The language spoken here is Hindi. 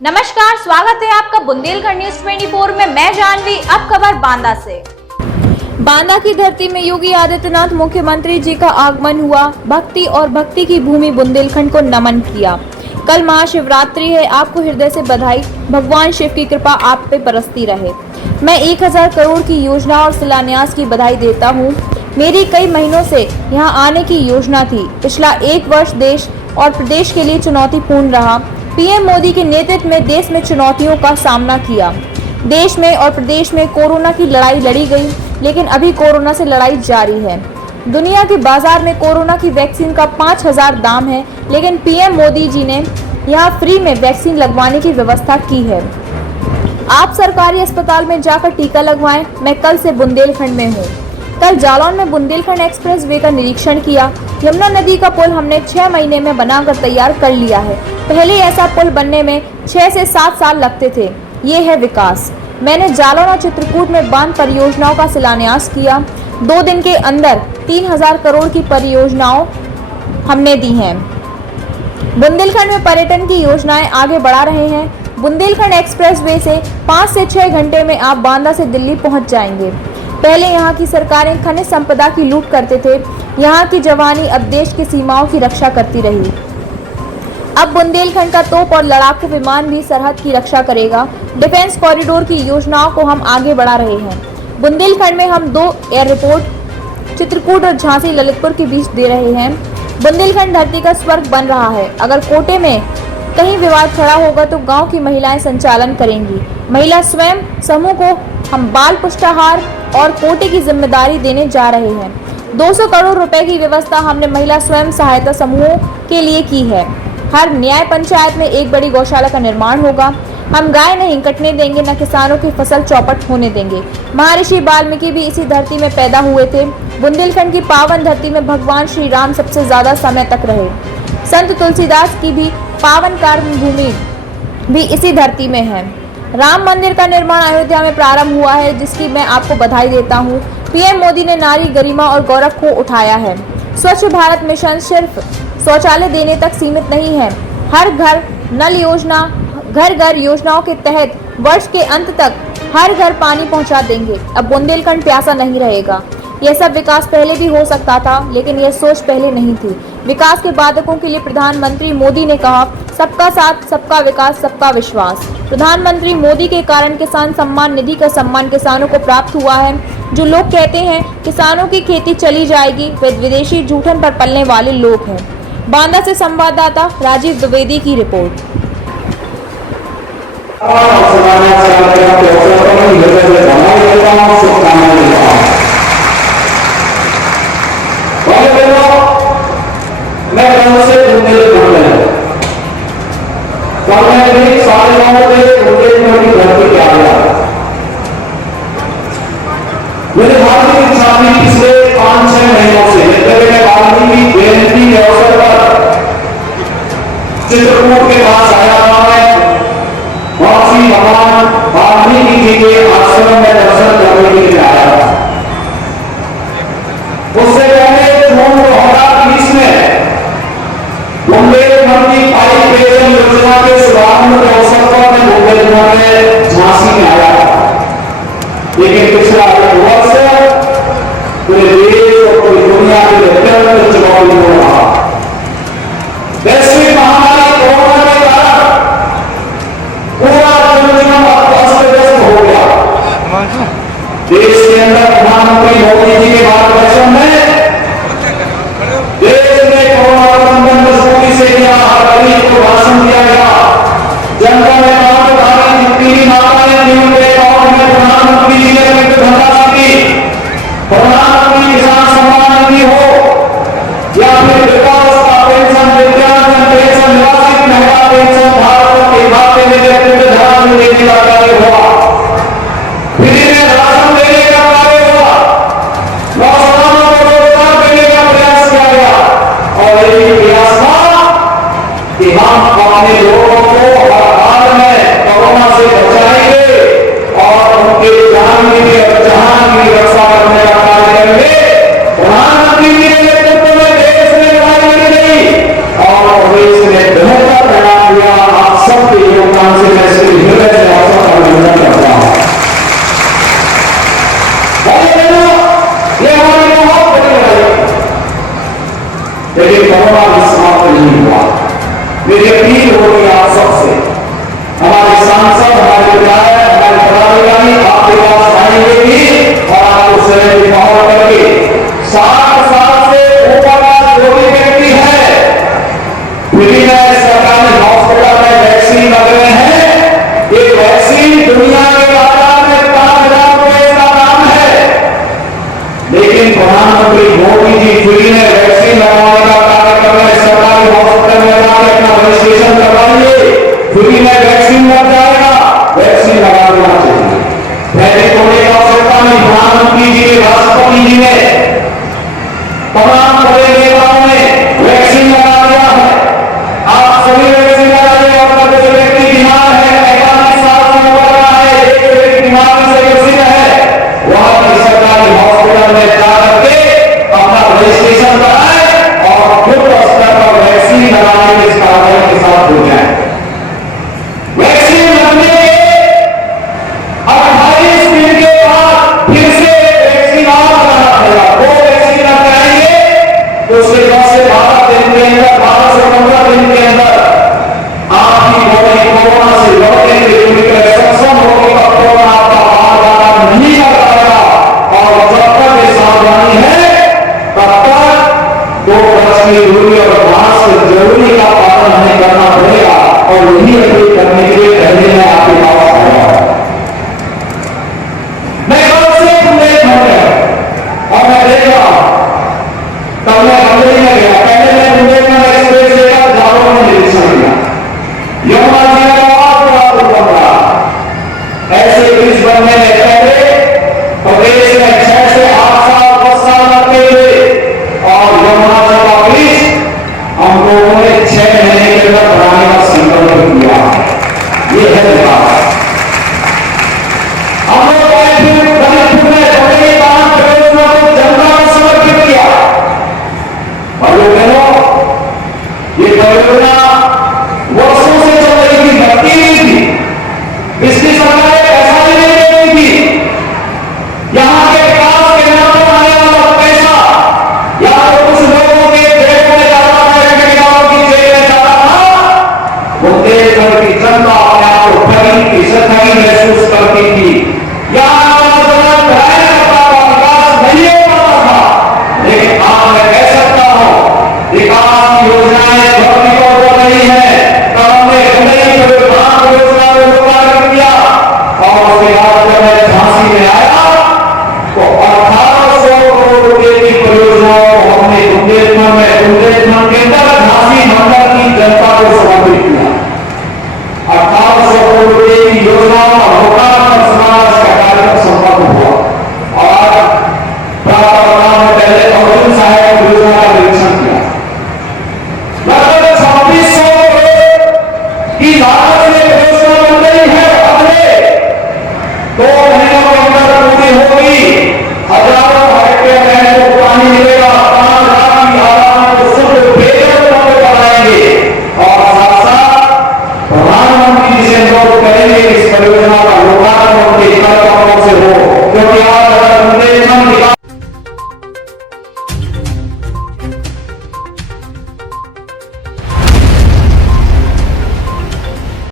नमस्कार, स्वागत है आपका बुंदेलखंड न्यूज 24 में। मैं जानवी। अब खबर बांदा से। बांदा की धरती में योगी आदित्यनाथ मुख्यमंत्री जी का आगमन हुआ। भक्ति और भक्ति की भूमि बुंदेलखंड को नमन किया। कल महाशिवरात्रि है, आपको हृदय से बधाई। भगवान शिव की कृपा आप पे बरसती रहे। मैं 1000 करोड़ की योजना और शिलान्यास की बधाई देता हूँ। मेरी कई महीनों से यहाँ आने की योजना थी। पिछला 1 वर्ष देश और प्रदेश के लिए चुनौतीपूर्ण रहा। पीएम मोदी के नेतृत्व में देश में चुनौतियों का सामना किया। देश में और प्रदेश में कोरोना की लड़ाई लड़ी गई, लेकिन अभी कोरोना से लड़ाई जारी है। दुनिया के बाजार में कोरोना की वैक्सीन का 5000 दाम है, लेकिन पीएम मोदी जी ने यहाँ फ्री में वैक्सीन लगवाने की व्यवस्था की है। आप सरकारी अस्पताल में जाकर टीका लगवाएं। मैं कल से बुंदेलखंड में हूँ। कल जालौन में बुंदेलखंड एक्सप्रेस वे का निरीक्षण किया। यमुना नदी का पुल हमने 6 महीने में बनाकर तैयार कर लिया है। पहले ऐसा पुल बनने में 6 से 7 साल लगते थे। ये है विकास। मैंने जालौन और चित्रकूट में बांध परियोजनाओं का शिलान्यास किया। 2 दिन के अंदर 3000 करोड़ की परियोजनाओं हमने दी हैं। बुंदेलखंड में पर्यटन की योजनाएं आगे बढ़ा रहे हैं। बुंदेलखंड एक्सप्रेस वे से 5 से 6 घंटे में आप बांदा से दिल्ली पहुंच जाएंगे। पहले यहाँ की सरकारें खनिज संपदा की लूट करते थे। यहाँ की जवानी अब देश की सीमाओं की रक्षा करती रही। अब बुंदेलखंड का तोप और लड़ाकू विमान भी सरहद की रक्षा करेगा। डिफेंस कॉरिडोर की योजनाओं को हम आगे बढ़ा रहे हैं। बुंदेलखंड में हम 2 एयरपोर्ट चित्रकूट और झांसी ललितपुर के बीच दे रहे हैं। बुंदेलखंड धरती का स्वर्ग बन रहा है। अगर कोटे में कहीं विवाद खड़ा होगा तो गांव की महिलाएं संचालन करेंगी। महिला स्वयं समूह को हम बाल पुष्टाहार और कोटे की जिम्मेदारी देने जा रहे हैं। 200 करोड़ रुपए की व्यवस्था हमने महिला स्वयं सहायता समूहों के लिए की है। हर न्याय पंचायत में एक बड़ी गौशाला का निर्माण होगा। हम गाय नहीं कटने देंगे, न किसानों की फसल चौपट होने देंगे। महर्षि वाल्मीकि भी इसी धरती में पैदा हुए थे। बुंदेलखंड की पावन धरती में भगवान श्री राम सबसे ज्यादा समय तक रहे। संत तुलसीदास की भी पावन कर्म भूमि भी इसी धरती में है। राम मंदिर का निर्माण अयोध्या में प्रारंभ हुआ है, जिसकी मैं आपको बधाई देता हूँ। पीएम मोदी ने नारी गरिमा और गौरव को उठाया है। स्वच्छ भारत मिशन सिर्फ शौचालय देने तक सीमित नहीं है। हर घर नल योजना, घर घर योजनाओं के तहत वर्ष के अंत तक हर घर पानी पहुंचा देंगे। अब बुंदेलखंड प्यासा नहीं रहेगा। यह सब विकास पहले भी हो सकता था, लेकिन यह सोच पहले नहीं थी। विकास के बाधकों के लिए प्रधानमंत्री मोदी ने कहा, सबका साथ, सबका विकास, सबका विश्वास। प्रधानमंत्री मोदी के कारण किसान सम्मान निधि का सम्मान किसानों को प्राप्त हुआ है। जो लोग कहते हैं किसानों की खेती चली जाएगी, वे विदेशी जूठन पर पलने वाले लोग हैं। बांदा से संवाददाता राजीव द्विवेदी की रिपोर्ट। मैं कल से बुंदेलखंड में हूं। कल मैं भी 9:30 बजे बुंदेलखंड की धरती पे आया। मेरे हार्दिक इच्छा थी पिछले 5-6 महीनों से मैं वाल्मीकि जयंती के अवसर पर चित्रकूट के पास आया था। मैं महर्षि भगवान वाल्मीकि जी के आश्रम में दर्शन करने के लिए आया था। उससे पहले जून 2020 में बुंदेलखंड की पाइप पेयजल योजना के शुभारंभ के अवसर पर मैं बुंदेलखंड में झांसी में आया था। लेकिन पिछला 1 वर्ष पूरे देश और पूरी दुनिया के लिए अत्यंत चुनौतीपूर्ण रहा। वैश्विक महामारी कोरोना के कारण पूरा जनजीवन अस्त-व्यस्त हो गया। देश के अंदर प्रधानमंत्री मोदी जी के मार्गदर्शन में देश में कोरोना प्रबंधन मजबूती से किया। हर गरीब को राशन दिया गया। जनता ने पीली माता ने न्यू अकाउंट में प्रधानमंत्री जी ने धनराशि दी। प्रधानमंत्री किसान सम्मान निधि हो या फिर विकास का पेंशन, दिव्यांग पेंशन, निवासित महिला पेंशन, भारत के खाते में धनराशि देने का कार्य हुआ। फ्री में राशन देने का कार्य हुआ। नौजवानों को रोजगार देने का प्रयास किया गया। और यही प्रयास था कि हम अपने लोगों को हर हाल में कोरोना से बचाएंगे और उनके जान की और जहान की रक्षा करने का कार्य करेंगे। प्रधानमंत्री जी के नेतृत्व में देश में लड़ाई लड़ी गई और देश ने बेहतर परिणाम दिया। आप सब के योगदान से मैं इसके हृदय से आपका अभिनंदन करता हूं। ये हमारी बहुत बड़ी लड़ाई, लेकिन कोरोना भी समाप्त नहीं हुआ। मेरी अपील होगी आप सबसे, हमारे सांसद, हमारे विधायक, हमारे पदाधिकारी आपके पास आएंगे भी और आपको शहर की माहौल करके 60 साल से ऊपर का जो भी व्यक्ति है, फ्री में सरकारी हॉस्पिटल में वैक्सीन लग रहे हैं। ये वैक्सीन दुनिया के बाजार में 5,000 रुपए का दाम है, लेकिन प्रधानमंत्री मोदी जी फ्री में वैक्सीन लगाने का कार्य कर रहे हैं। सरकारी हॉस्पिटल में जाकर अपना रजिस्ट्रेशन करवाइए, फ्री में वैक्सीन लग जाएगा। वैक्सीन लगा देना चाहिए, भयभीत होने की आवश्यकता नहीं। प्रधानमंत्री जी ने, राष्ट्रपति जी ने, तमाम बड़े नेताओं ने वैक्सीन लगा दिया है। आप सभी वैक्सीन लगाइए। और जो व्यक्ति बीमार है, 45 साल से ऊपर का है, एक व्यक्ति बीमारी से ग्रसित है, वहां की सरकारी हॉस्पिटल में जाकर के अपना रजिस्ट्रेशन कराए और खुद स्तर पर वैक्सीन लगाने के कार्य के साथ हो जाए। वैक्सीन लगने के 28 दिन के बाद फिर से वैक्सीन और लगाना पड़ेगा। 2 वैक्सीन लग जाएंगे तो उसके 10 से 12 दिन के अंदर, 12 से 15 दिन के अंदर आपकी बॉडी कोरोना से लड़ने के लिए सक्षम होगी। तब कोरोना आपका बार नहीं कर पाएगा। और जब तक ये सावधानी है, तब तक 2 गज की दूरी और मास्क जरूरी का पालन हमें करना पड़ेगा। और यही अपील करने के लिए पहले मैं आपके पास आया हूं। मैं कल से बुंदेलखंड में और मैं देख रहा हूं, तब मैं बंदेली में गया। पहले मैं बुंदेलखंड एक्सप्रेस लेकर झाड़ों में निरीक्षण किया। यमुना जी का बहुत बड़ा पुल बन रहा। ऐसे ब्रिज बनने में पहले प्रदेश में 6 से 8 साल 10 साल लगते हुए, और यमुना जी का ब्रिज हम लोगों ने 6 महीने के अंदर बनाने का संकल्प किया है। ये है विकास। हम लोग ललितपुर में बड़े 5 परियोजनाओं को जनता को समर्पित किया। और लोग ये परियोजना वर्षों से चल रही थी, बढ़ती नहीं थी। पिछली सरकारें पैसा भी नहीं दे रही थी। यहां के विकास के नाम पर आने वाला पैसा या तो कुछ लोगों के जेब में जाता था, ठेकेदारों की जेब में जाता था। बुंदेलखंड की जनता अपने आप को ठगी महसूस